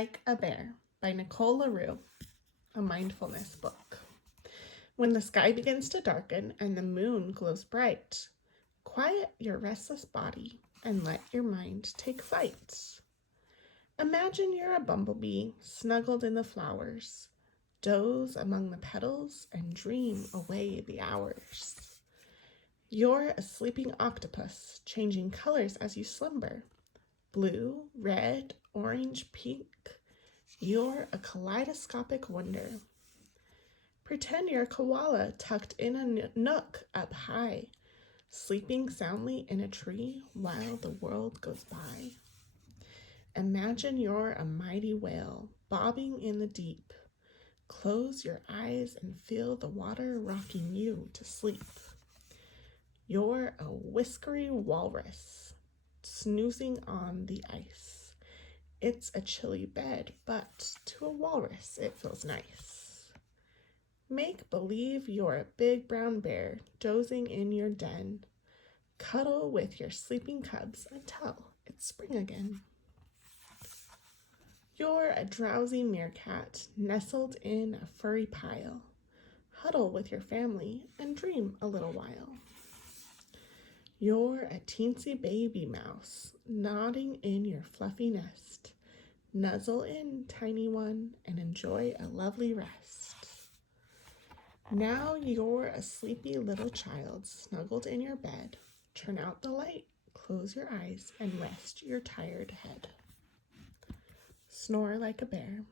Like a Bear by Nicole LaRue, a mindfulness book. When the sky begins to darken and the moon glows bright, quiet your restless body and let your mind take flight. Imagine you're a bumblebee snuggled in the flowers. Doze among the petals and dream away the hours. You're a sleeping octopus, changing colors as you slumber. Blue, red, orange, pink. You're a kaleidoscopic wonder. Pretend you're a koala tucked in a nook up high, sleeping soundly in a tree while the world goes by. Imagine you're a mighty whale bobbing in the deep. Close your eyes and feel the water rocking you to sleep. You're a whiskery walrus snoozing on the ice. It's a chilly bed, but to a walrus it feels nice. Make believe you're a big brown bear dozing in your den. Cuddle with your sleeping cubs until it's spring again. You're a drowsy meerkat nestled in a furry pile. Huddle with your family and dream a little while. You're a teensy baby mouse nodding in your fluffy nest. Nuzzle in, tiny one, and enjoy a lovely rest. Now you're a sleepy little child snuggled in your bed. Turn out the light, close your eyes, and rest your tired head. Snore like a bear